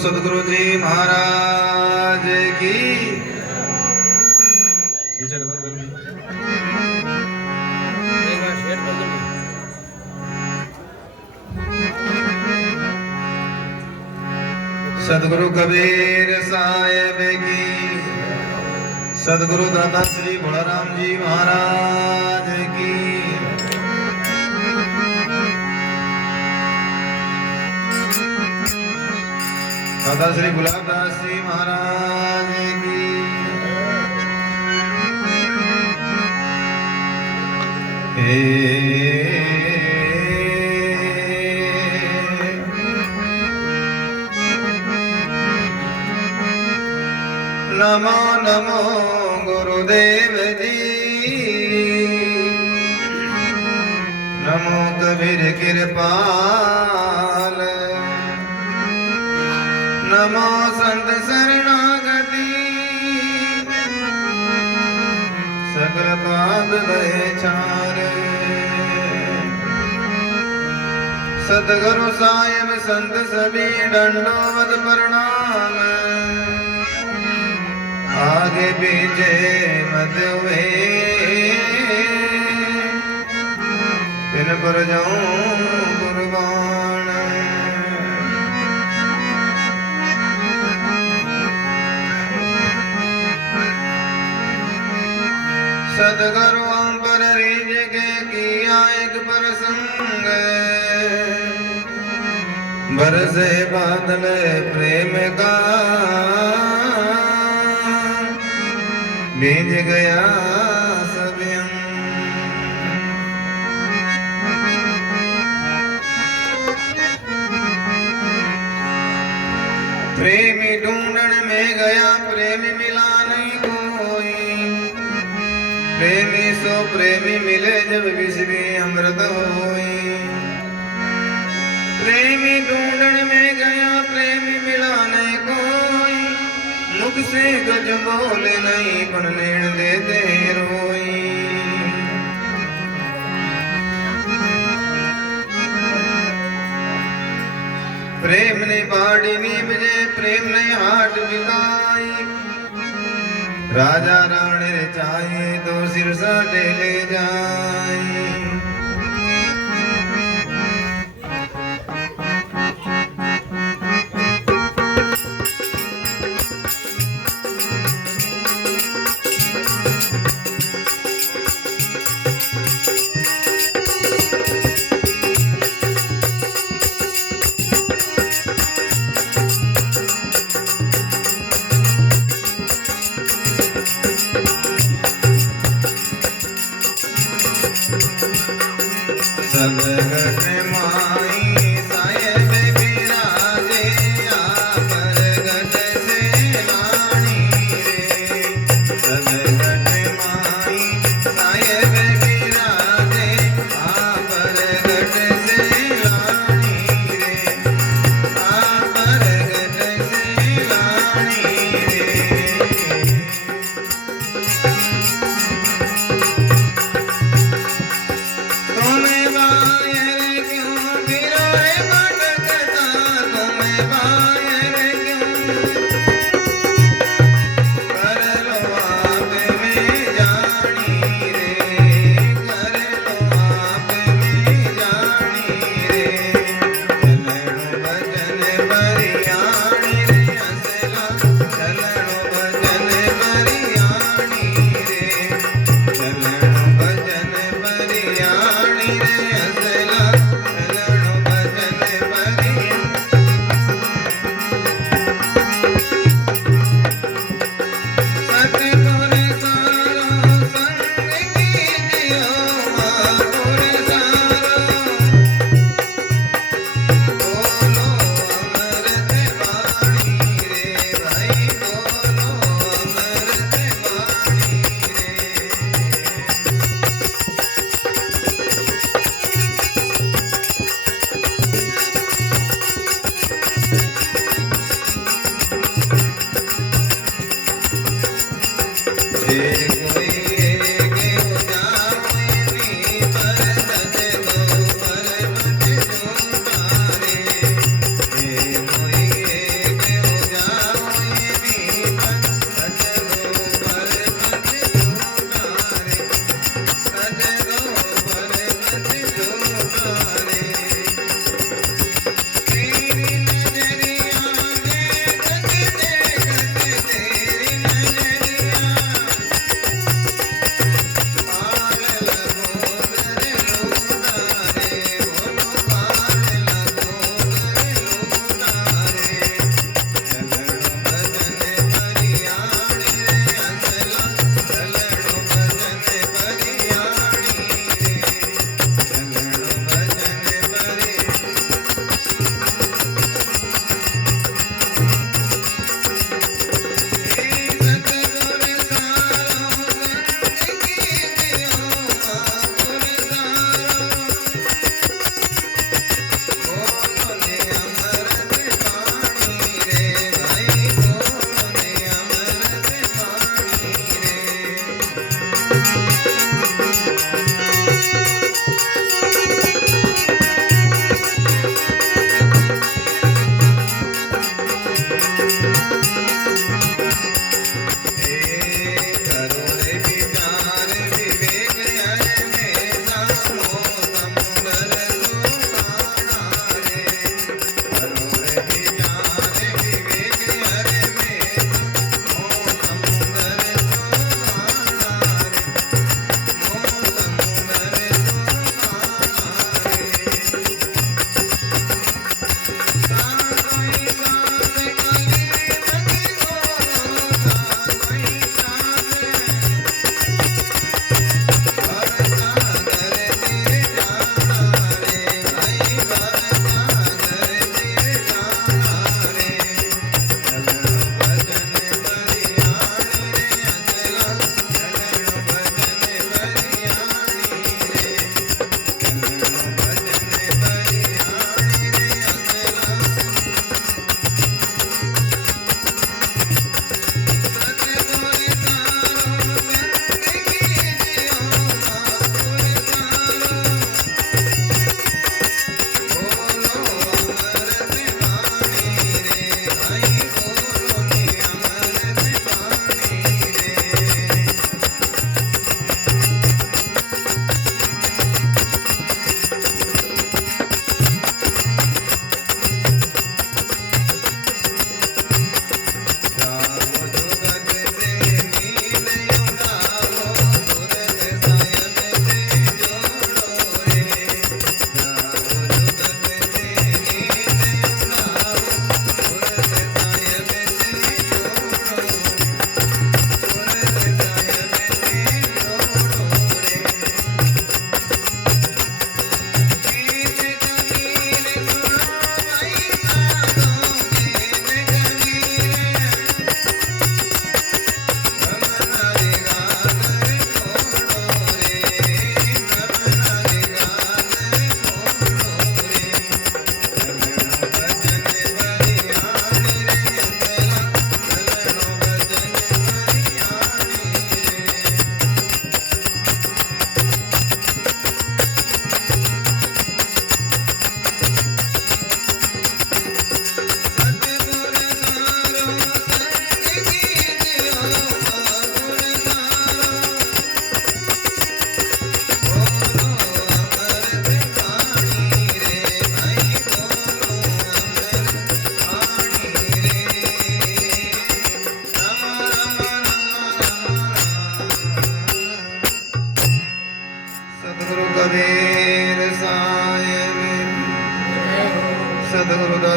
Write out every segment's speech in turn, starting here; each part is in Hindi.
सदगुरु जी महाराज की। सदगुरु कबीर साहेब की। सदगुरु दाता श्री भोलाराम जी महाराज की। दादा श्री गुलाबदास जी महाराज की। नमो नमो गुरुदेव जी। नमो कबीर कृपाल। नमो संत शरणागति। सकल पाप भय छार। सतगुरु साहिब संत सभी दंडोवत प्रणाम। आगे पीछे मत हुए तिन पर जाऊं कुर्बान। सतगुरु पर रीझ के किया एक प्रसंग। बरसे बादल प्रेम का। भीज गया सब अंग। प्रेमी ढूंढन में गया प्रेमी मिला नहीं कोई। प्रेमी सो प्रेमी मिले जब विश्वी अमृत होई। प्रेमी ढूंढन में गया प्रेमी मिला नहीं कोई। मुख से गज बोले नहीं पण लेन देते रोई। प्रेम ने बाड़ी नी बजे प्रेम ने हाट बिताई। राजा रानी रे चाहिए तो सिर साटे ले जाई। सदगत माई साहेब बिराजे। आपर गट से लानी रे। सदगत माई साहेब बिराजे। आपर गट से लानी रे। आपर गट से लानी रे।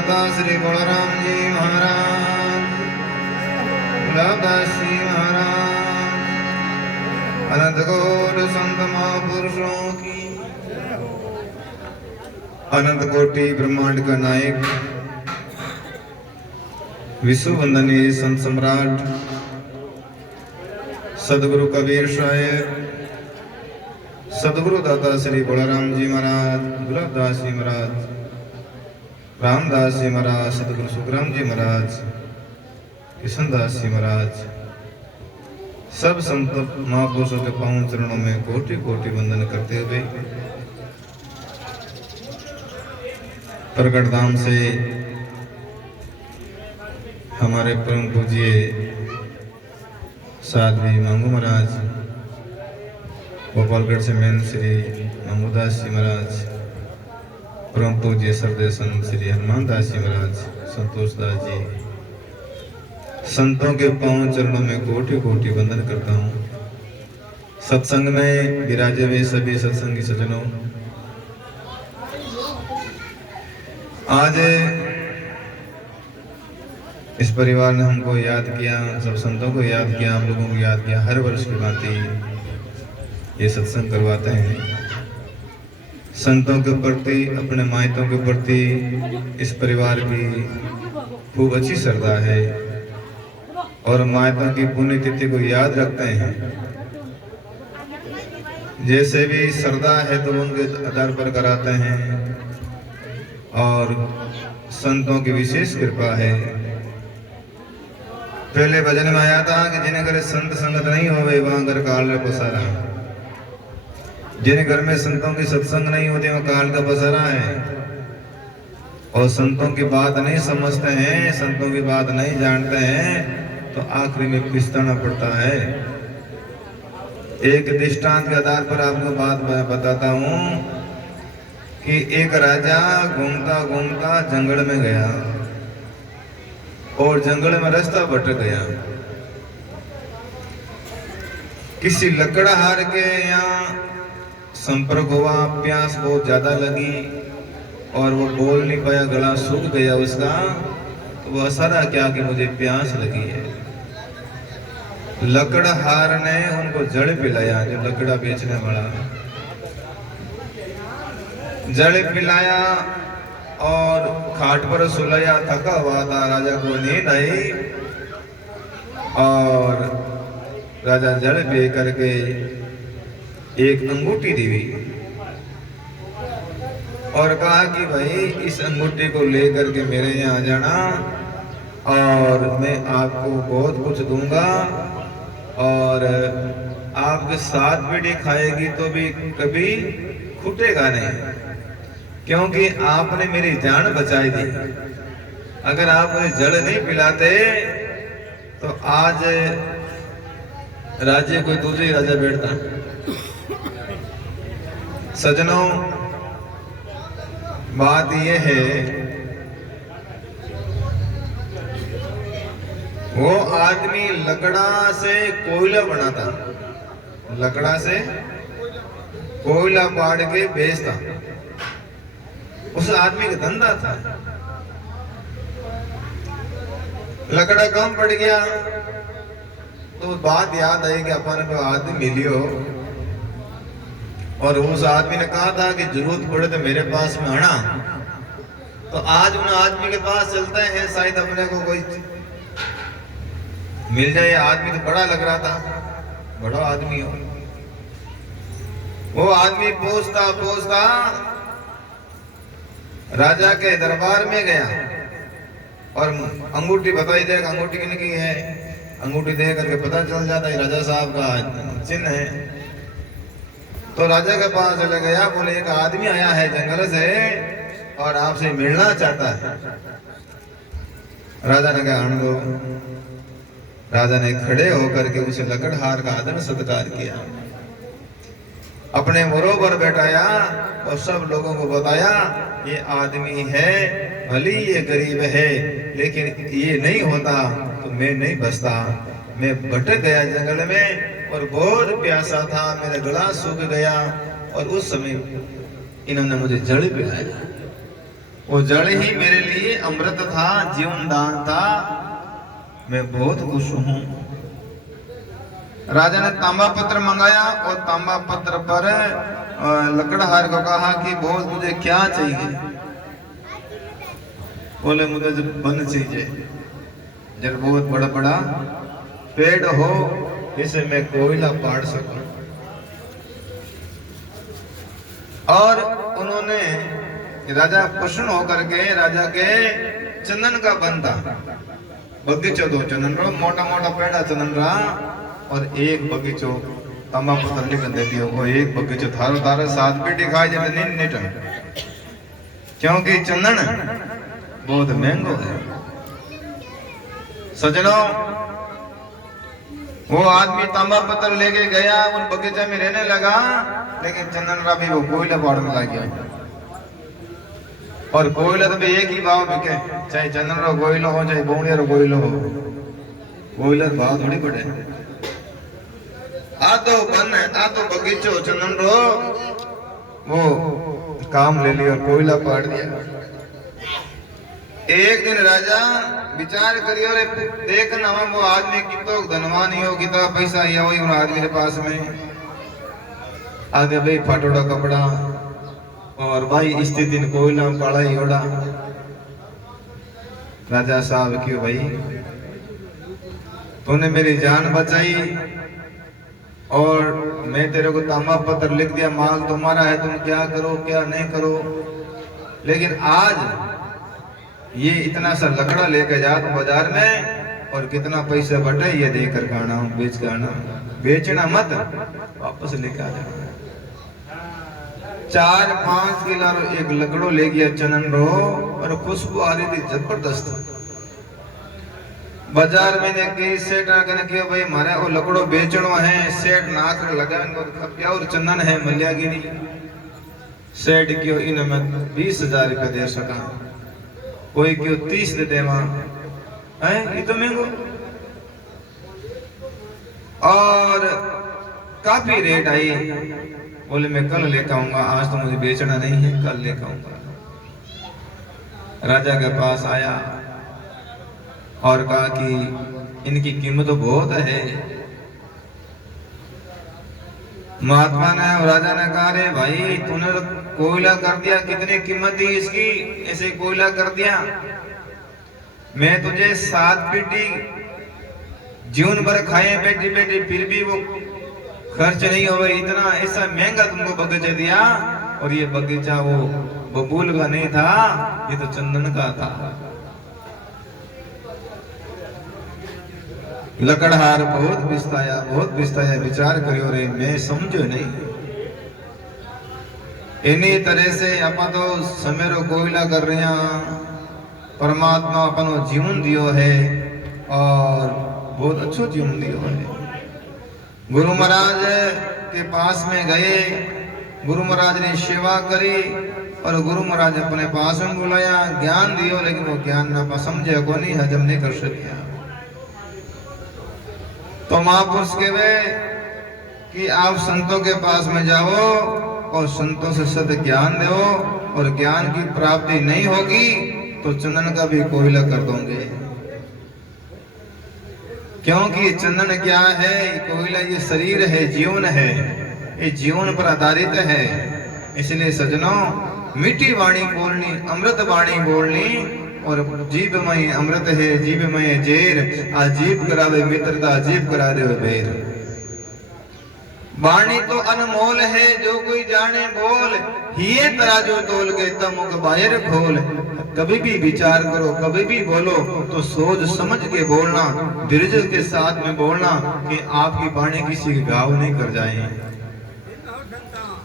दाता श्री बलराम जी महाराज, गुलाबदास जी महाराज, अनंत कोटि संत महापुरुषों की, अनंत कोटि ब्रह्मांड का नायक, विश्व वंदनीय संत सम्राट सदगुरु कबीर साहेब, सदगुरु दाता श्री बलराम जी महाराज, गुलाबदास जी महाराज, रामदास जी महाराज, सदगुरु सुखराम जी महाराज, किशनदास जी महाराज, सब संत महापुरुषों के पावन चरणों में कोटि कोटि वंदन करते हुए प्रकट धाम से हमारे परम पूज्य साध्वी मांगू महाराज, गोपालगढ़ से मेन श्री महमूदास जी महाराज, परम पूज्य सरदे संत श्री हनुमान दास जी महाराज, संतोष दास जी, संतों के पावन चरणों में कोटि कोटि वंदन करता हूँ। सत्संग में विराजे हुए सभी सत्संगी सज्जनों, आज इस परिवार ने हमको याद किया, सब संतों को याद किया, हम लोगों को याद किया। हर वर्ष की भांति ये सत्संग करवाते हैं। संतों के प्रति, अपने मायतों के प्रति इस परिवार की खूब अच्छी श्रद्धा है और मायतों की पुण्यतिथि को याद रखते हैं। जैसे भी श्रद्धा है तो उनके आधार पर कराते हैं और संतों की विशेष कृपा है। पहले भजन में आया था कि जिन्हें घर संत संगत नहीं होवे वहां घर काल रे पसारा। जिन्हें घर में संतों की सत्संग नहीं होती वह काल का पसारा है और संतों की बात नहीं समझते हैं, संतों की बात नहीं जानते हैं तो आखिरी में पिसताना पड़ता है। एक दृष्टांत के आधार पर आपको बात बताता हूं कि एक राजा घूमता घूमता जंगल में गया और जंगल में रास्ता भटक गया। किसी लकड़हार के यहाँ संपर्क हुआ, प्यास बहुत ज्यादा लगी और वो बोल नहीं पाया, गला सूख गया उसका। तो वो असरा क्या कि मुझे प्यास लगी है। लकड़हार ने उनको जड़ पिलाया, जो लकड़ा बेचने वाला, जड़ पिलाया और खाट पर सुलाया। थका हुआ था, राजा को नींद आई और राजा जड़ पी करके एक अंगूठी दी और कहा कि भाई इस अंगूठी को लेकर के मेरे यहाँ आ जाना और मैं आपको बहुत कुछ दूंगा और आपके साथ पीढ़ी खाएगी तो भी कभी खूटेगा नहीं, क्योंकि आपने मेरी जान बचाई थी। अगर आप मुझे जड़ नहीं पिलाते तो आज राज्य कोई दूसरी राजा बैठता। सज्जनों, बात यह है वो आदमी लकड़ा से कोयला बनाता, लकड़ा से कोयला पाड़ के बेचता। उस आदमी का धंधा था। लकड़ा कम पड़ गया तो बात याद आई कि अपन को आदमी मिलियो और उस आदमी ने कहा था कि जरूरत पड़े तो मेरे पास में आना। तो आज उन आदमी के पास चलते हैं, शायद अपने को कोई मिल जाए। आदमी तो बड़ा लग रहा था, बड़ा आदमी हो। वो आदमी पूछता पूछता राजा के दरबार में गया और अंगूठी बताई दे, अंगूठी किन की है। अंगूठी दे करके पता चल जाता है राजा साहब का चिन्ह है। तो राजा के पास चले गया, बोले एक आदमी आया है जंगल से और आपसे मिलना चाहता है। राजा ने कहा आने दो। राजा ने खड़े होकर के उसे लकड़हार का आदर सत्कार किया, अपने मोरों पर बैठाया और सब लोगों को बताया ये आदमी है, भली ये गरीब है लेकिन ये नहीं होता तो मैं नहीं बचता। मैं भटक गया जंगल में और बहुत प्यासा था, मेरा गला सूख गया और उस समय इन्होंने मुझे जड़ पिलाया। वो जल ही मेरे लिए अमृत था, जीवन दान था। मैं बहुत खुश हूं। राजा ने तांबा पत्र मंगाया और तांबा पत्र पर लकड़हार को कहा कि बोल तुझे क्या चाहिए। बोले मुझे जब वन चाहिए, जब बहुत बड़ा बड़ा पेड़ हो जिसे मैं कोयला पाड़ सकूं। और उन्होंने राजा प्रसन्न होकर के राजा के चंदन का वन था, बगीचो दो चंदन रो, मोटा मोटा पेड़ा चंदन रहा और एक बगीचो तांबा पत्थर लिख दे दियो। वो एक बगीचो थारो थारो साथ पेटी खाए जाते नहीं नेटन, क्योंकि चंदन बहुत महंगो है। सजनों, वो आदमी तांबा पत्थर लेके गया, उन बगीचे में रहने लगा, लेकिन चंदन रा भी वो कोयला पाड़ने लग गया। और कोयला तो भी एक ही भाव बिके, चाहे चंदन रो कोयलो हो चाहे बोंडिया रो कोयलो हो, कोयला भाव थोड़ी बढ़े। आ तो बन आ तो बगीचो चंदन रो वो काम ले लिया और कोयला पाड़ दिया। एक दिन राजा विचार करियो रे, देखना वो आदमी कितो धनवान हो, कितना पैसा है वही उन आदमी के पास में। आगे भाई फाटोड़ा कपड़ा और भाई इस दिन कोयला पाड़ा ही ओड़ा। राजा साहब क्यों भाई, तूने मेरी जान बचाई और मैं तेरे को तांबा पत्थर लिख दिया, माल तुम्हारा है, तुम क्या करो क्या नहीं करो। लेकिन आज ये इतना सा लकड़ा लेकर जा तुम बाजार में और कितना पैसा बटे ये देकर खाना बेच के आना, बेचना मत, वापस लेकर आ जाना। 4-5 किलो एक लकड़ो ले गया चंदन रो और खुशबू आ रही थी जबरदस्त। बाजार में ने कई सेठ आकर के भाई मारे वो लकड़ो बेचनो है, सेठ नाक लगा क्या और चंदन है मल्यागिरी। सेठ क्यों इन में 20,000 रुपया दे सका, कोई क्यों 30 दे देवा है, ये तो महंगो। और काफी रेट आई। बोले मैं कल लेकर आऊंगा, आज तो मुझे बेचना नहीं है, कल लेकर आऊंगा। राजा के पास आया और कहा कि इनकी कीमत तो बहुत है। महात्मा ने और राजा ने कहा रे भाई तूने तो कोयला कर दिया, कितनी कीमत थी इसकी, ऐसे कोयला कर दिया। मैं तुझे 7 पेटी जीवन भर खाए बेटी बेटी फिर भी वो खर्च नहीं हो गई, इतना ऐसा महंगा तुमको बगीचा दिया। और ये बगीचा वो बबूल का नहीं था, ये तो चंदन का था। लकड़हार बहुत बिस्ताया विचार करियो रे, मैं समझो नहीं। इन्हीं तरह से अपन तो समेरो कोयला कर रहे हैं, परमात्मा अपनो जीवन दियो है और बहुत अच्छो जीवन दियो है। गुरु महाराज के पास में गए, गुरु महाराज ने सेवा करी और गुरु महाराज अपने पास में बुलाया, ज्ञान दियो, लेकिन वो ज्ञान ना समझे को नहीं, हजम नहीं कर सकिया। तो महापुरुष कहे कि आप संतों के पास में जाओ और संतों से सद ज्ञान दो, और ज्ञान की प्राप्ति नहीं होगी तो चंदन का भी कोयला कर दोगे। क्योंकि चंदन क्या है, कोयला ये शरीर है, जीवन है, ये जीवन पर आधारित है। इसलिए सजनों, मीठी वाणी बोलनी, अमृत वाणी बोलनी, और जीव में अमृत है, जीव में जेर, अजीब करावे मित्रता, अजीब करा दे बेर। वाणी तो अनमोल है, जो कोई जाने बोल, हिये तराजू तोल के तब मुख बाहर खोल। कभी भी विचार करो, कभी भी बोलो तो सोच समझ के बोलना, धीरज के साथ में बोलना कि आपकी वाणी किसी के घाव नहीं कर जाए।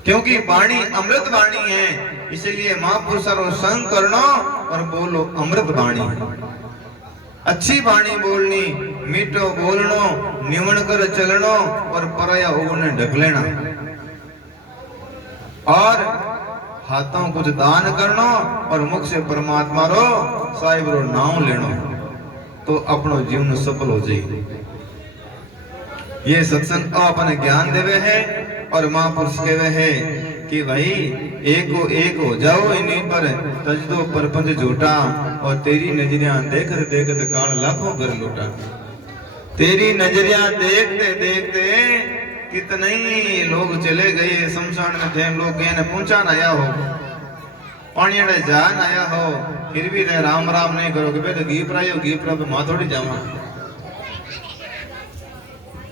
क्योंकि वाणी अमृत वाणी है, इसलिए महापुरुषों संग करनो और बोलो अमृत वाणी। अच्छी वाणी बोलनी, मीठो बोलनो, निमण कर चलनो और पराया उगने ढक लेना। और हाथों कुछ दान करनो और मुख से परमात्मा रो साहिब रो नाम लेनो, तो अपनो जीवन सफल हो जाए। ये सत्संग अपने ज्ञान देवे है और महापुरुष कहवे है कि भाई एक हो जाओ इन्हीं पर तज दो परपंच झूठा, और तेरी नजरियां देखते देखते काल लाखों कर लूटा। तेरी नजरियां देखते देखते कितने ही लोग चले गए शमशान में थे, लोग कहने पहुंचा न आया हो, पानी अड़े जा न आया हो, फिर भी रे राम राम नहीं करोगे बे तो घी प्रायो घी प्रा मां थोड़ी जावा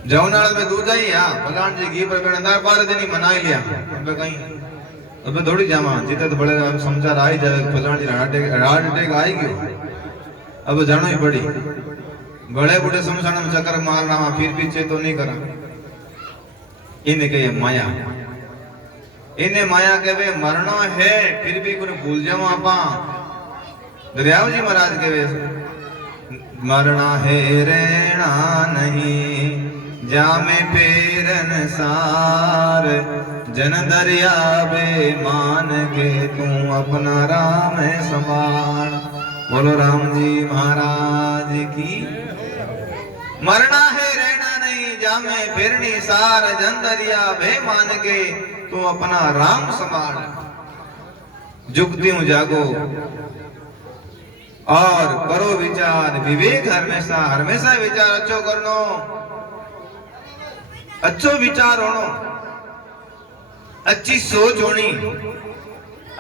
जवनाल में दूजा ही आ भगवान जी घी पर गणदार 12 दिन ही मना लिया अब कहीं अब थोड़ी जावा जिते तो बड़े समाचार आई जाए फलान जी हार्ट अटैक आई गयो अब जानो ही पड़ी बड़े बूढ़े शमशान में चक्कर मारना फिर भी चेतो नहीं करा। इन्हें कहे माया, इन्हें माया कहे मरना है फिर भी कोई भूल जाओ आपा। दरियाव जी महाराज कहे मरना है रहना नहीं, जामे फेरन सार, जन दरिया बे मान के तू अपना राम समान। बोलो राम जी महाराज की। मरना है रहना नहीं, जामे फिरनी सार, जन दरिया बे मान के तू अपना राम समान। जुगती हूं जागो और करो विचार विवेक, हमेशा हमेशा विचार अच्छो करनो, अच्छो विचार होनो, अच्छी सोच होनी।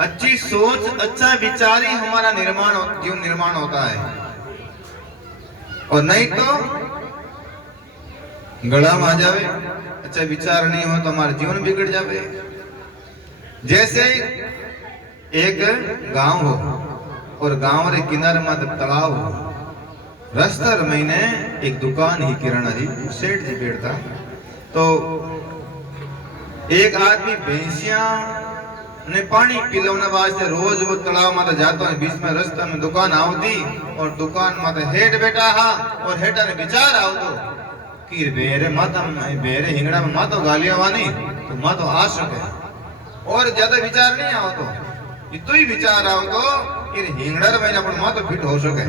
अच्छी सोच अच्छा विचार ही हमारा जीवन निर्माण होता है, और नहीं तो गला में आ जावे। अच्छा विचार नहीं हो तो हमारा जीवन बिगड़ जावे। जैसे एक गांव हो और गांव रे किनारे में तालाब हो, रस्तर महीने एक दुकान ही किराना जी सेठ जी बैठता, तो एक आदमी भैंसिया ने पानी पिलाने वास्ते रोज वो तालाब में जाता है। बीच में रास्ते में दुकान आवती और दुकान में हेठ बैठा हा, और हेठा ने विचार आवतो कि बेरे माता बेरे हिंगड़ा में मातो गालियां वानी तो मातो आ सके, और ज्यादा विचार नहीं आवतो, इतो ही विचार आवतो कि हिंगड़ा में अपन मातो फिट हो सके।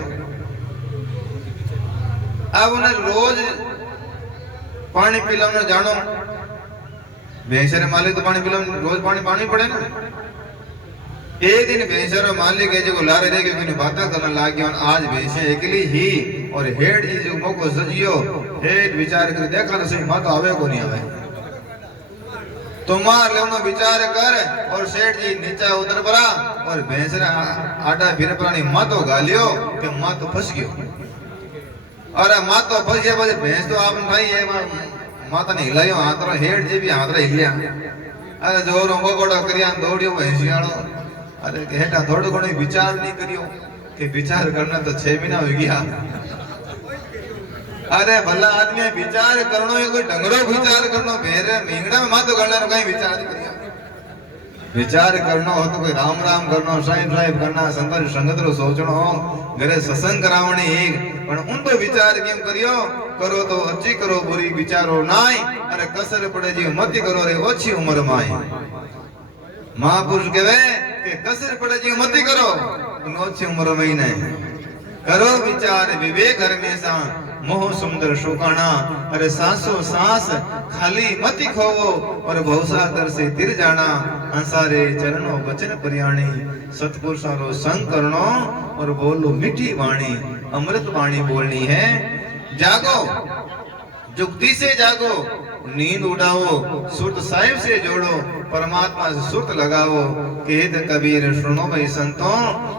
अब उन्हें रोज पानी पिलाने जानो, भैंसरे मालिक तो पानी पिलाने रोज पानी पड़े ना। एक दिन भैंसरो मालिक है जो लारे रे के बातें करने लाग गया, आज भैंसे अकेली ही और हेड जी जो मोको सजियो हेड विचार कर देखा तो सही मां तो आवे को नहीं आवे, तो मार लेनो विचार कर, और सेठ जी नीचे उतर पड़ा और भैंसरे आटा फिर प्राणी मां तो गालियो कि मां तो फंस गयो। अरे मां तो फंस गया, बस भैंस तो आपन भाई है माता ने हिलायो हाथ रो, हेड जी भी हाथ रे हिलिया। अरे जोर मोकोड़ो करिया दौड़ियो भैंसियाड़ो। अरे हेठा थोड़ो घणो विचार नहीं करियो कि विचार करना तो 6 महीना हो गया। अरे भला आदमी विचार करनो है, कोई ढंगड़ो विचार करनो, भेरे मींगड़ा में मातो गणना रो कहीं विचार करियो। विचार करनो हो तो कोई राम राम करनो, साहिब साहिब करना, संतर संगत रो सोचणो, घरे सत्संग करावणी एक, पण उंदो विचार केम करियो, करो तो अच्छी करो बुरी विचारो नाई, अरे कसर पड़े जी मत करो रे ओछी उम्र माई। महापुरुष कहवे कि कसर पड़े जी मत करो ओछी उम्र में ही नहीं, करो विचार विवेक हमेशा, मोह सुंदर शोकाना, अरे सांसो सांस खाली मत खोवो, और भवसागर से तिर जाना, अंसारे चरणों वचन परियाणी, सतपुरुषों रो संग करनो, और बोलो मीठी वाणी, अमृत वाणी बोलनी है। जागो जुक्ति से जागो, नींद उड़ाओ, सुरत साहिब से जोड़ो, परमात्मा से सुरत लगाओ। कहत कबीर सुनो भाई संतों,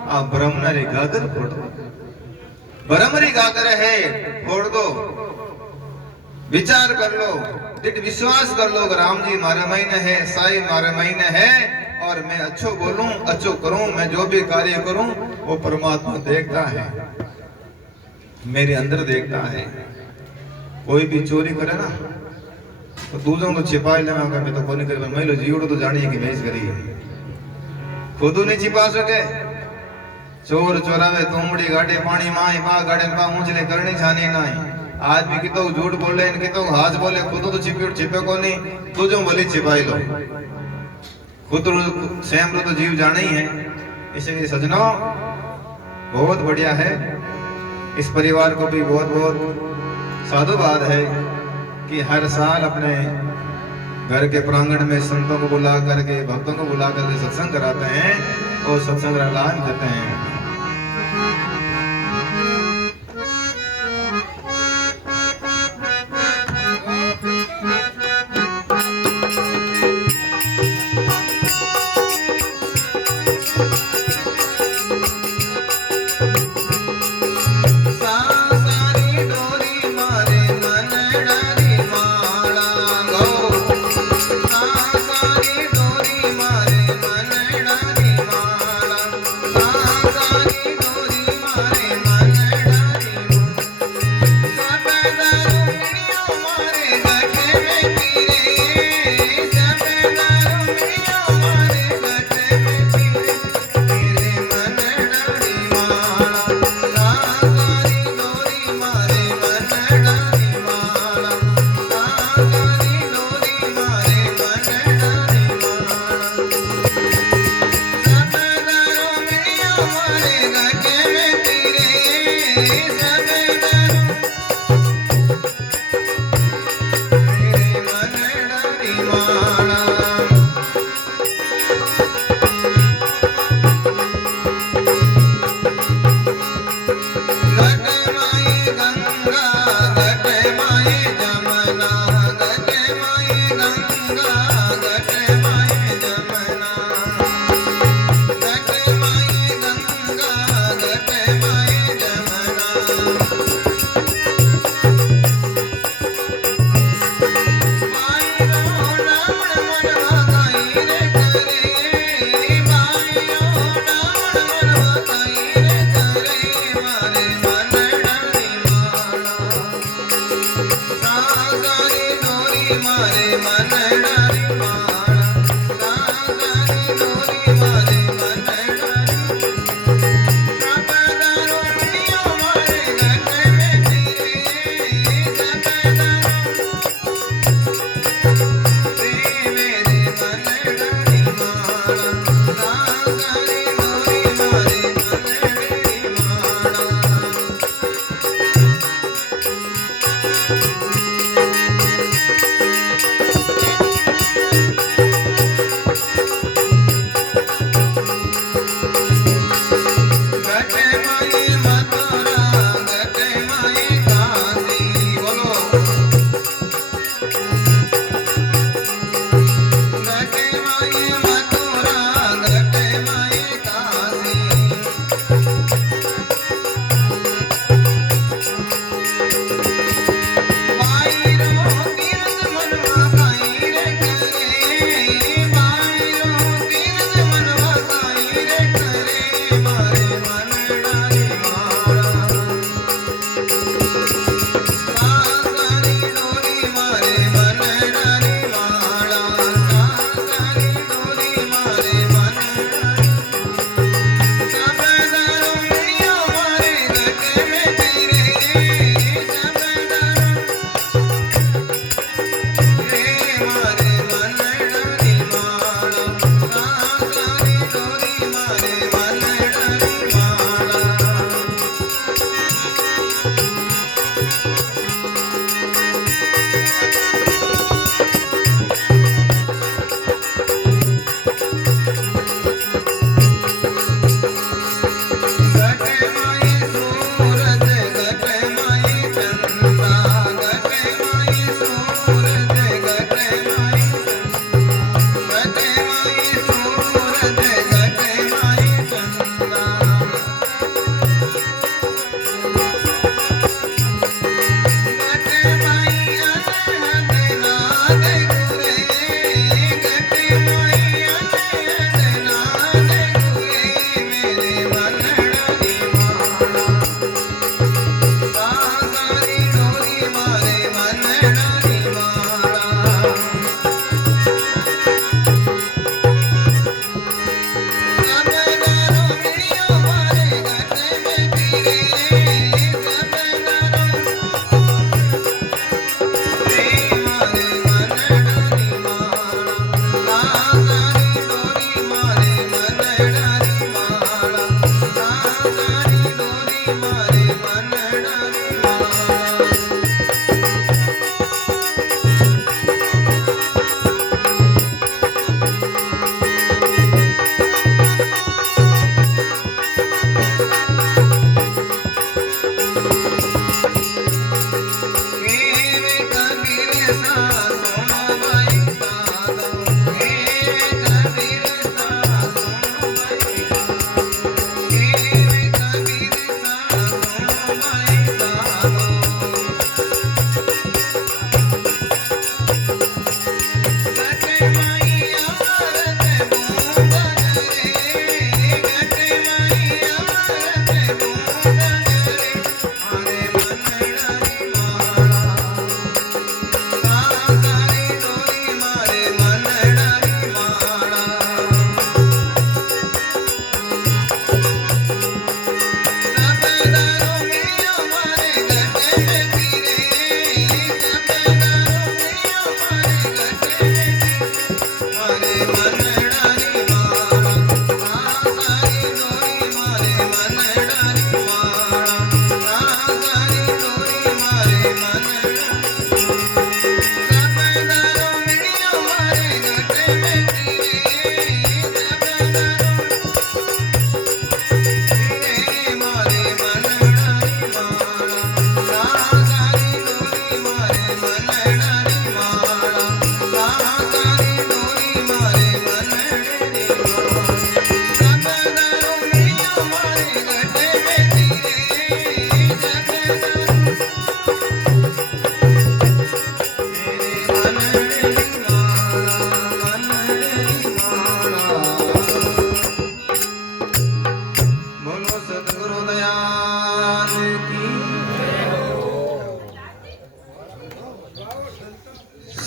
आ ब्रह्म रे गागर फोड़ दो, ब्रह्म री गागर है फोड़ दो, विचार कर लो, दृढ़ विश्वास कर लो, राम जी मारे महीने है, साईं मारे महीने है, और मैं अच्छो बोलूं अच्छो करूं, मैं जो भी कार्य करूं वो परमात्मा देखता है, मेरे अंदर देखता है। कोई भी चोरी करे ना तो दूसरों को छिपा लेना, मैं तो कोई नहीं करे, मैं लो जीवड़ो तो जानिए कि मैं करी है, खुद नहीं छिपा सके। चोर चोरावे तोमड़ी गाड़े पानी माई पा गाड़े पा ऊंचले करनी छानी नाई, आदमी कितो झूठ बोले कितो हाथ बोले, खुद तो छिपे को नहीं, तुझो भली छिपाई लो, खुद स्वयं तो जीव जाने ही है। इसलिए सजनों बहुत बढ़िया है, इस परिवार को भी बहुत बहुत साधुवाद है कि हर साल अपने घर के प्रांगण में संतों को बुला करके, भक्तों को बुला करके सत्संग कराते हैं और सत्संग का लाभ देते हैं।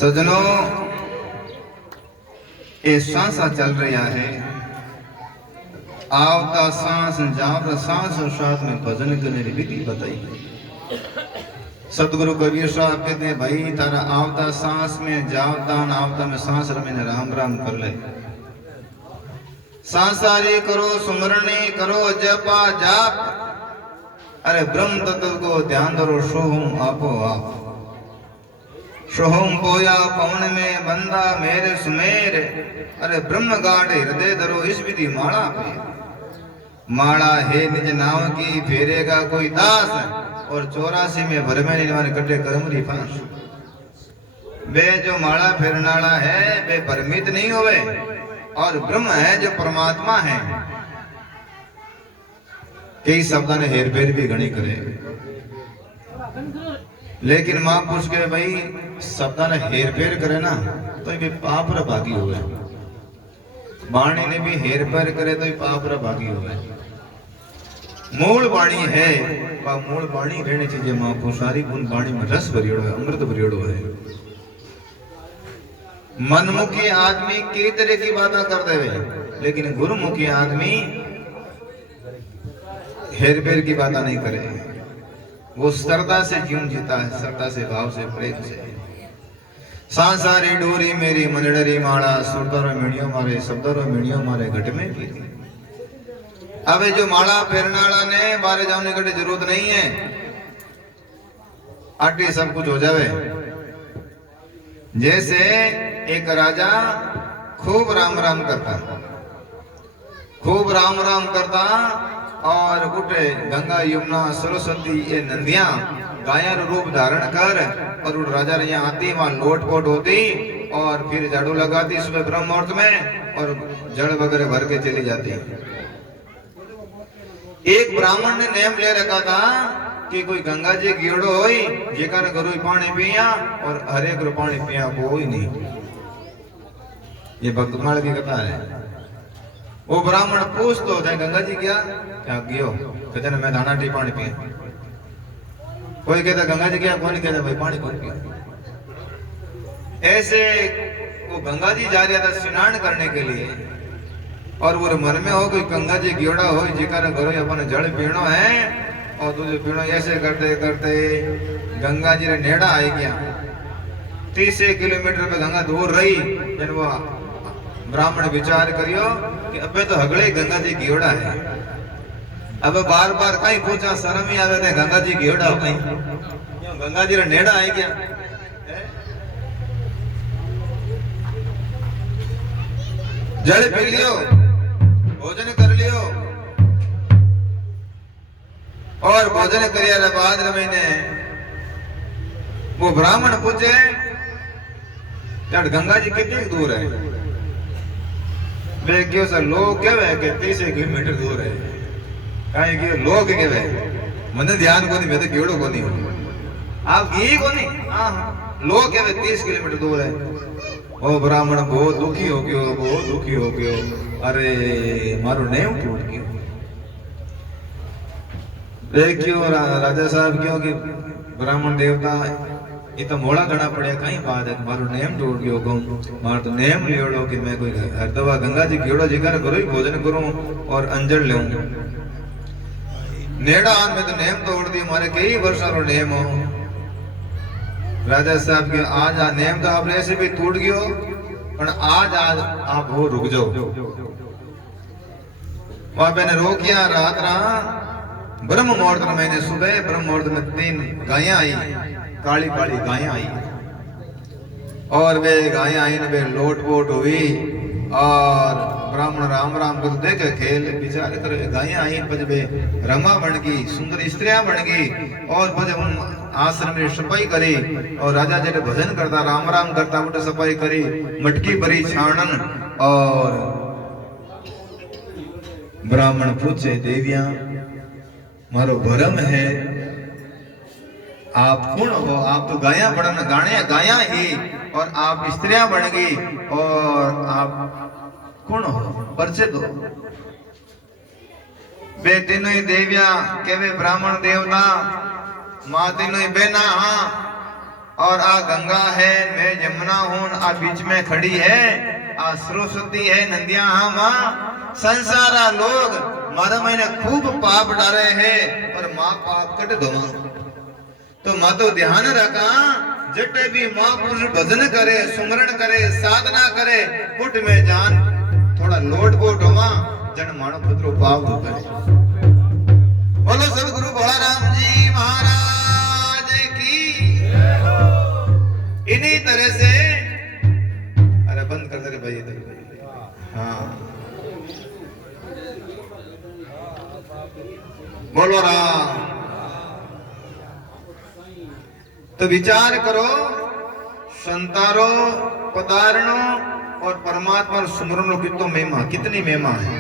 सजनों, ये सांसा चल रहा है, आवता सांस जावता सांस और साथ में भजन करने की विधि बताई। सतगुरु कबीर साहब कहते हैं, भाई तारा आवता सांस में जावता आवता में सांस में राम राम कर ले। सांसारी करो सुमरणी करो जपा जाप, अरे ब्रह्म तत्व को ध्यान धरो, सोहम आपो आप। सोहम पोया पवन में बंदा मेरे सुमेर, अरे ब्रह्म गाढ़ हृदय धरो इस विधि माला पे। माला है निज नाव की फेरेगा कोई दास, और 84 में भर में निवार कटे करमरी फांस। वे जो माला फेरनाला है वे भ्रमित नहीं होवे, और ब्रह्म है जो परमात्मा है। कई शब्द ने हेर फेर भी घनी करे, लेकिन मां पूछ के भाई शब्द ने हेर फेर करे ना तो ये पाप रा भागी हुए। वाणी ने भी हेर फेर करे तो ये पाप रा भागी हुए। मूल वाणी है, वह मूल वाणी रहनी चाहिए। मां को सारी गुण वाणी में रस भरियोड़ो है, अमृत भरियोड़ो है। मनमुखी आदमी कई तरह की बातें कर देवे, लेकिन गुरुमुखी आदमी हेर फेर की बातें नहीं करे। वो श्रद्धा से जीवन जीता है, श्रद्धा से, भाव से, प्रेम से। सांसारी डोरी मेरी मंजड़री माला, सुरतारो मीणियो मारे शब्दारो मीणियो मारे घट में भी। अब जो माला फेरनाला ने बारे जाने की जरूरत नहीं है, आटे सब कुछ हो जावे। जैसे एक राजा खूब राम राम करता, खूब राम राम करता, और उठे गंगा यमुना सरस्वती ये नदियां गाया रूप धारण कर, और उठ राजा यहाँ आती, वहां लोटपोट होती, और फिर झाड़ू लगाती सुबह ब्रह्म मुहूर्त में, और जल वगैरह भर के चली जाती। एक ब्राह्मण ने नेम ले रखा था कि कोई गंगा जी गियोड़ो होई जेकर घरों पानी पिया, और हरे घरों पानी पिया कोई नहीं। ये भक्तमाल की कथा है। वो ब्राह्मण पूछतो थे गंगा जी क्या गियो, कहते ना मैं दाना टी पानी पिया। कोई कहता गंगा जी क्या, कौन कहता भाई पानी कौन पिया। ऐसे वो गंगा जी जा रहा था स्नान करने के लिए, और वो मन में हो कोई गंगा जी गियोड़ा हो जेकर घरों अपन जल पीनो है, और तुझे पीनो। ऐसे करते करते गंगा जी रे नेड़ा आई गया। 30 किलोमीटर पे गंगा दूर रही। जब वो ब्राह्मण विचार करियो कि अबे तो हगड़े गंगा जी गियोड़ा है। अब बार बार कहीं पूछा, शर्म ही आवे थे गंगा जी गियोड़ा हो कहीं, क्यों गंगा जी रे नेड़ा आई गया। जल पी लियो, भोजन कर लियो, और भोजन करिया रे बाद मैंने वो ब्राह्मण पूछे यार गंगा जी कितनी दूर है। वे क्यों सर लोग क्या है कि 30 किलोमीटर दूर है। कहीं कि लोग क्या है, मने ध्यान को नहीं, मैं तो गियोड़ो को नहीं हूँ, आप ये को नहीं। हाँ लोग क्या है 30 किलोमीटर दूर है। ओ ब्राह्मण बहुत दुखी हो गयो, बहुत दुखी हो गयो। अरे मारो नेम टूट गयो। क्यों राजा साहब क्यों कि ब्राह्मण देवता ये तो मोड़ा गणा पड़े कहीं बात है, मारो नेम टूट गयो को मार तो नेम लियोड़ो कि मैं कोई हर दवा गंगा जी गियोड़ो जिगर करो ही भोजन करूं और अंजल लेऊं। नेड़ा आन में तो नेम तोड़ दी, मारे कई वर्षा रो नेम हो। राजा साहब के आज आ नेम तो आपने ऐसे भी टूट गयो, पर आज आप हो रुक जाओ। वहां मैंने रोकिया रात रहा। ब्रह्म मुहूर्त में मैंने सुबह ब्रह्म मुहूर्त में 3 गायें आई, काली काली गायें आई, और वे गायें आई ने वे लोटपोट हुई, और ब्राह्मण राम राम कर देखे खेल विचार करे गायें आई, पज वे रमा बन गई, सुंदर स्त्रियां बन गई, और पज उन आश्रम में सफाई करी, और राजा जी भजन करता राम राम करता उठे सफाई करी, मटकी भरी छाणन। और ब्राह्मण पूछे देवियां मारो भरम है, आप कौन हो? आप तो गाया बड़न गाने गाया ही और आप स्त्रियां बन गई और आप कौन हो परिचय दो। बे तीनों ही देवियां केवे ब्राह्मण देवता मां तीनों ही बहना हाँ और आ गंगा है मैं यमुना हूं आ बीच में खड़ी है आ सरस्वती है नदियां हाँ मां संसारा लोग मारा मैंने खूब पाप डाले हैं और मां पाप कट दो। तो मां तो ध्यान रखा जटे भी महापुरुष भजन करे सुमरण करे साधना करे कुट में जान थोड़ा लोट बोट होवा जन मानो पुत्रो पाप दो करे। बोलो सदगुरु बलराम जी महाराज की। इन्हीं तरह से अरे बंद कर दे भाई इधर हाँ बोलो राम। तो विचार करो संतारो पदारणो और परमात्मा सुमरनो कितनो महिमा कितनी महिमा है।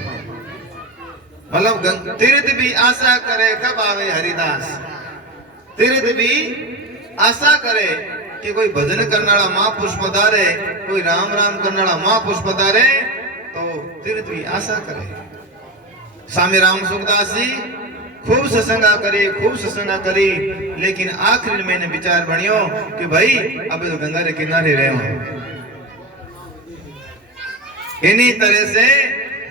मतलब तीर्थ भी आशा करे कब आवे हरिदास तीर्थ भी आशा करे कि कोई भजन करने वाला महापुरुष पधारे कोई राम राम करने वाला महापुरुष पधारे तो तीर्थ भी आशा करे। स्वामी राम सुखदास जी खूब सत्संगा करी लेकिन आखिर मैंने विचार बनियो कि भाई अब तो गंगा के किनारे रहे हूं। इन्हीं तरह से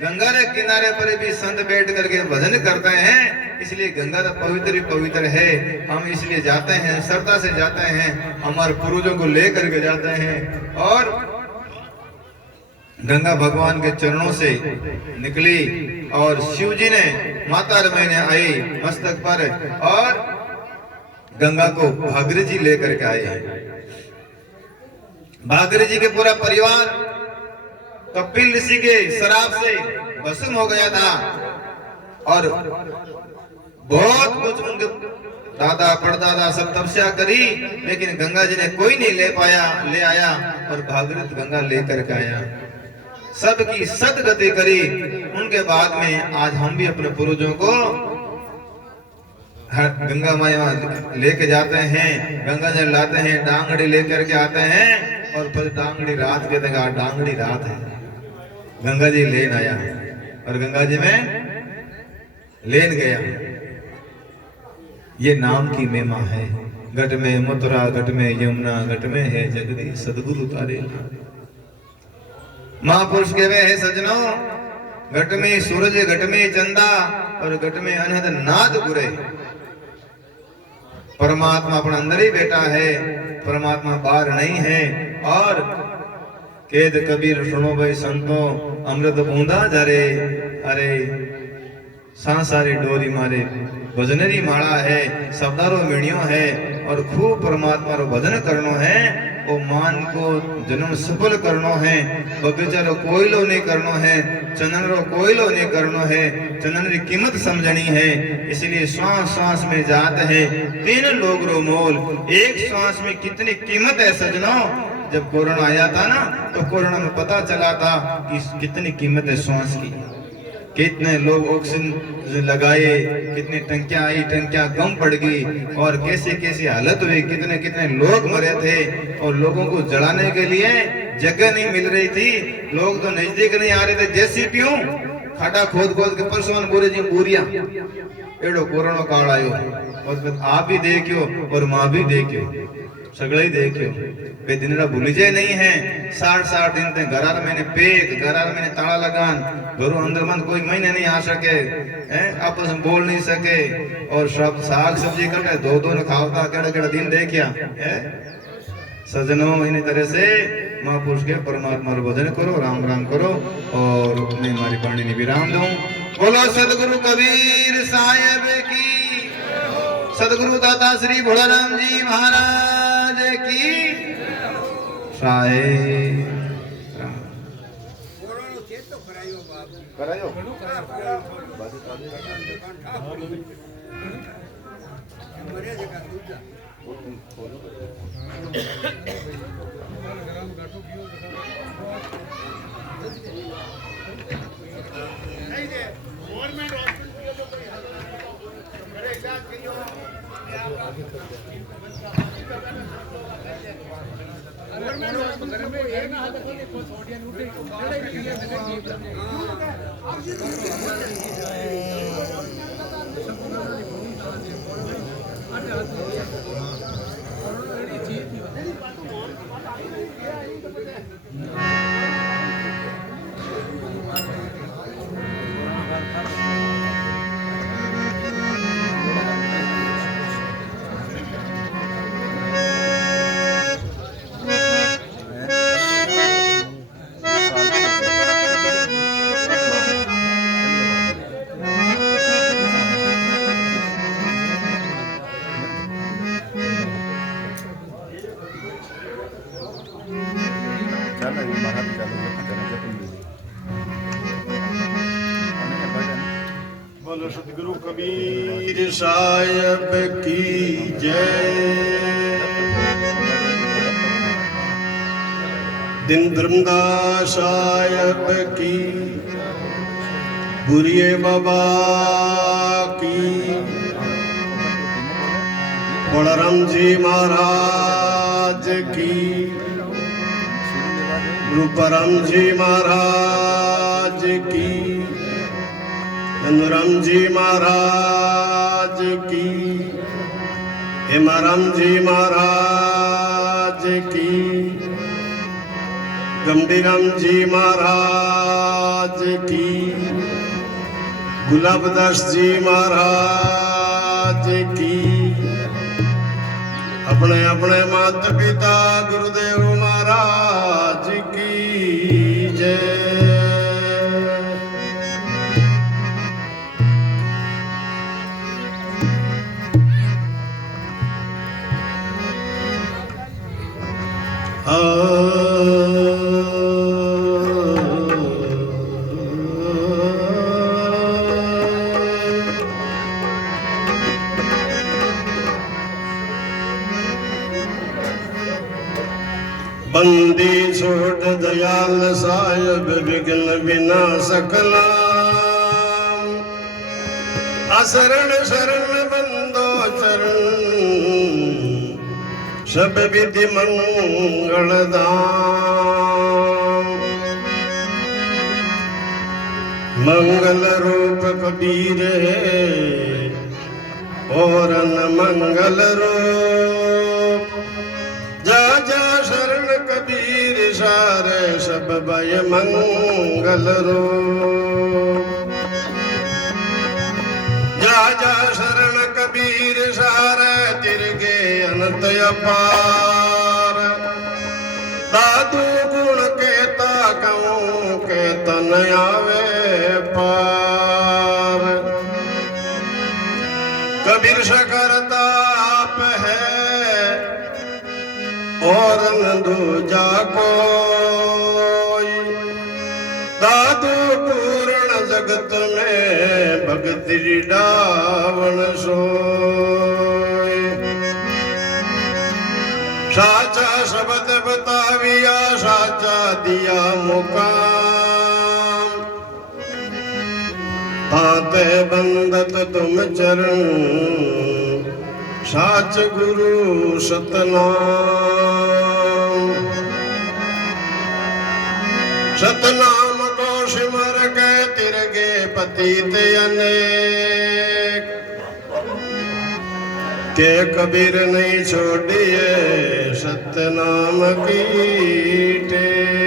गंगा के किनारे पर भी संत बैठ करके भजन करते हैं इसलिए गंगा तो पवित्र ही पवित्र है। हम इसलिए जाते हैं श्रद्धा से जाते हैं हमारे पूर्वजों को लेकर के जाते हैं और गंगा भगवान के चरणों से निकली और शिव जी ने माता रमैया आई मस्तक पर और गंगा को भागीरथ जी लेकर के आए। भागीरथ जी के पूरा परिवार कपिल ऋषि के शराब से भस्म हो गया था और बहुत कुछ उनके दादा परदादा सब तपस्या करी लेकिन गंगा जी ने कोई नहीं ले आया और भागीरथ गंगा लेकर के आया सबकी सदगति करी। उनके बाद में आज हम भी अपने पूर्वजों को गंगा माया लेके जाते हैं गंगा जल लाते हैं डांगड़ी लेकर के आते हैं और फिर डांगड़ी रात के देगा डांगड़ी रात है गंगा जी लेन आया और गंगा जी में लेन गया। ये नाम की महिमा है। घट में मथुरा घट में यमुना घट में है जगदीश सदगुरु तारे महापुरुष कहवे है सजनों घट में सूरज घट में चंदा और घट में अनहद नाद गुरे। परमात्मा अपने अंदर ही बैठा है परमात्मा बाहर नहीं है। और केद कबीर सुनो भाई संतो अमृत बूंदा जरे अरे सांसारी डोरी मारे भजनरी माला है शब्दारो मीणियो है और खूब परमात्मा रो भजन करनो है वो मान को जन्म सफल करनो है। बगीचा रो कोयलो नहीं करनो है चंदन रो कोयलो नहीं करनो है चंदन की कीमत समझनी है। इसलिए श्वास श्वास में जात है 3 लोग रो मोल एक श्वास में कितनी कीमत है सजनों। जब कोरोना आया था ना तो कोरोना में पता चला था कि कितनी कीमत है श्वास की। कितने लोग ऑक्सीजन लगाए कितनी टंकियां आई टंकियां कम पड़ गई और कैसी कैसी हालत हुई कितने कितने लोग मरे थे और लोगों को जलाने के लिए जगह नहीं मिल रही थी। लोग तो नजदीक नहीं आ रहे थे जेसीबीओ खाड़ा खोद खोद के परसों बोरे जी बोरिया एडो कोरोना काल आयो और आप भी देखियो और मां भी देखियो सगळे ही देखियो वे दिन भूली जाए नहीं है 60 दिन तक घरार मैंने पेक घरार मैंने ताला लगान घरों अंदर मन कोई महीने नहीं आ सके हैं आपस में बोल नहीं सके और सब साग सब्जी करके दो न खावता केड़ा दिन देखिया है सजनों। इन्हीं तरह से महापुरुष के परमात्मा रो भजन करो राम राम करो और मैं हमारी वाणी ने विराम दूं। बोलो सदगुरु कबीर साहिब की सदगुरु दाता श्री भोलाराम जी महाराज की साहिब करायो गवर्नमेंट बोलो सतगुरु कबीर साहिब की जय। दिन धर्मदास साहिब की, बुरिए बाबा की, बलराम जी महाराज की, रूपराम जी महाराज की, धनुराम जी महाराज की, हेमाराम जी महाराज की, गंभीराम जी महाराज की, गुलाबदास जी महाराज की, अपने अपने माता पिता गुरुदेव महाराज की जय। बंदी छोड़ दयाल साहिब विघ्न बिना सकला, असरण शरण बंदो चरण, सब विधि मंगल दाम। मंगल रूप कबीर और न मंगल रूप, जा जा शरण कबीर सारे सब भय मंगल रूप। जा जा शरण कबीर सारे तिरगे अनंत अपार, दादू गुण कहता कहूँ के तन आवे पार। कबीर सकरता आप है और न दूजा कोई, दादू पूर्ण जगत में भगति डावन सोई। साचा शब्द बताविया साचा दिया मुकाम, ताते बंदत तुम चरण साच गुरु सतनाम। सतनाम को सिमर के तिरगे पतित अनेक, के कबीर नहीं छोड़िए सतनाम की टेक।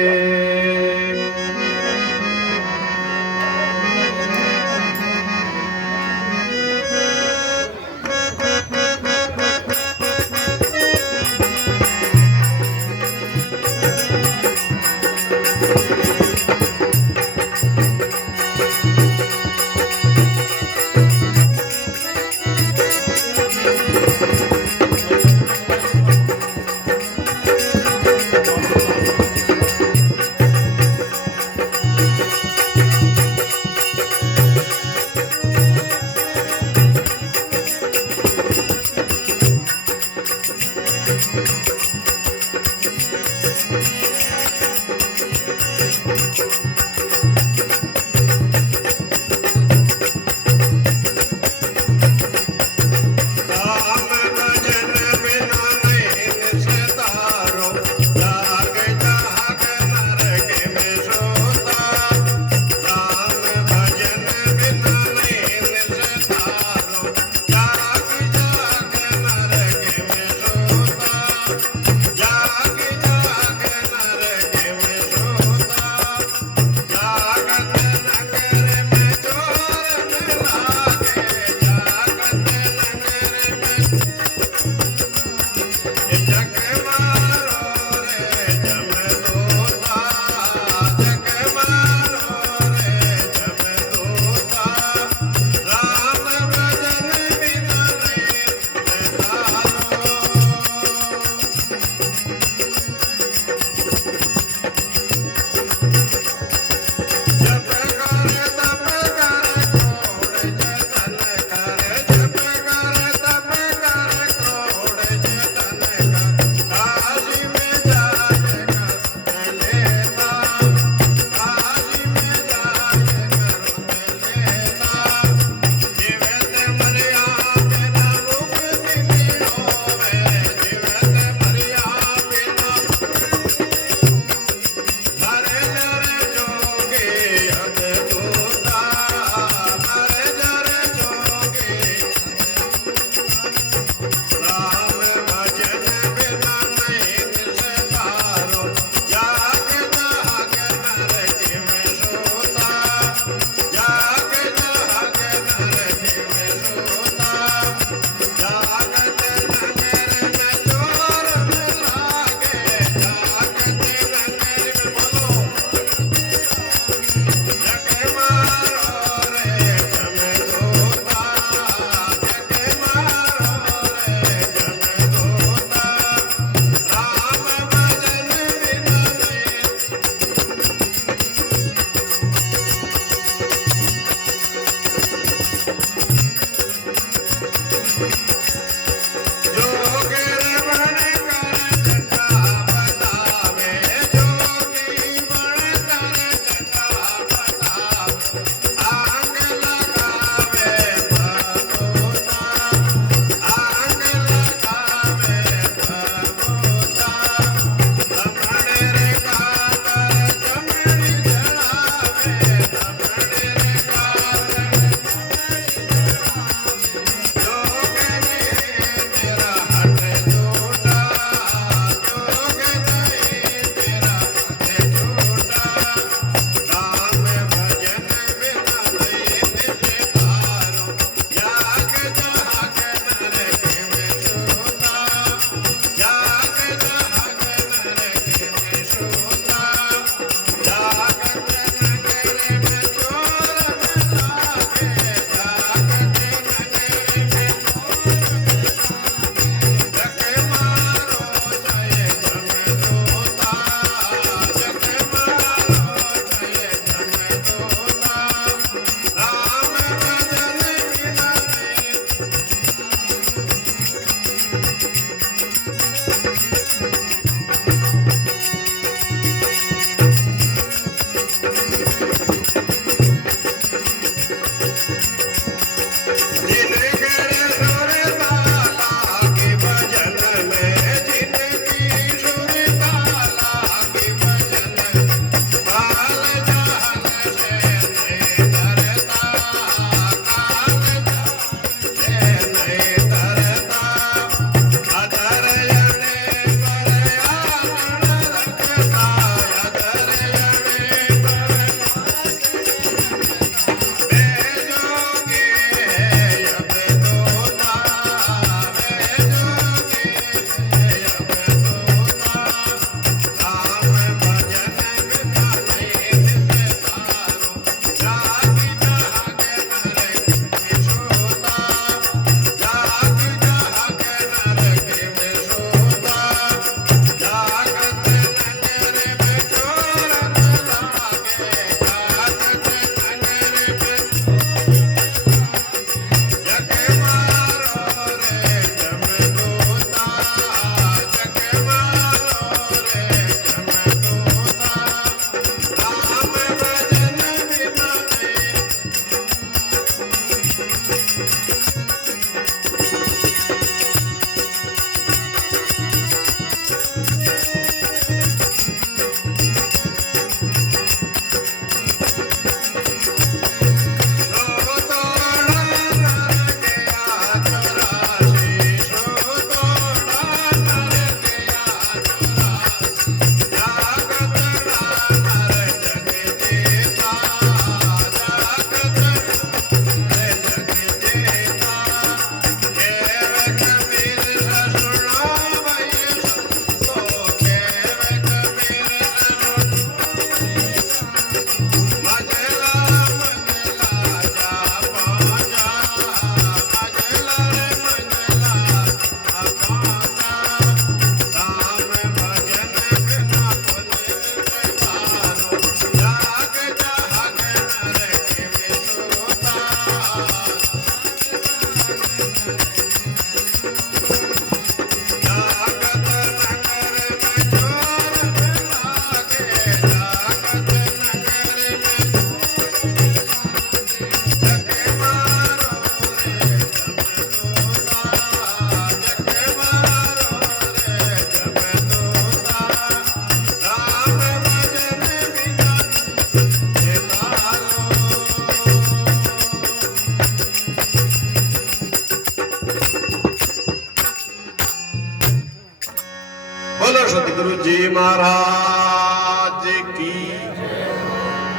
महाराज की,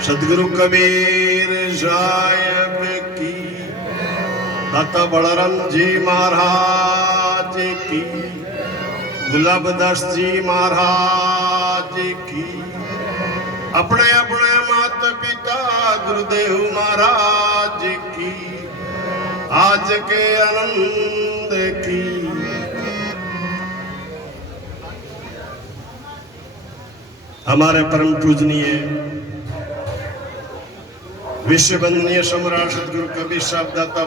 सदगुरु कबीर साहिब की, दाता बलराम जी महाराज की, गुलाबदास जी महाराज की, अपने अपने माता पिता गुरुदेव महाराज की, आज के आनंद की। हमारे परम पूजनीय विश्व वंदनीय सम्राट सदगुरु कबीर साहब दाता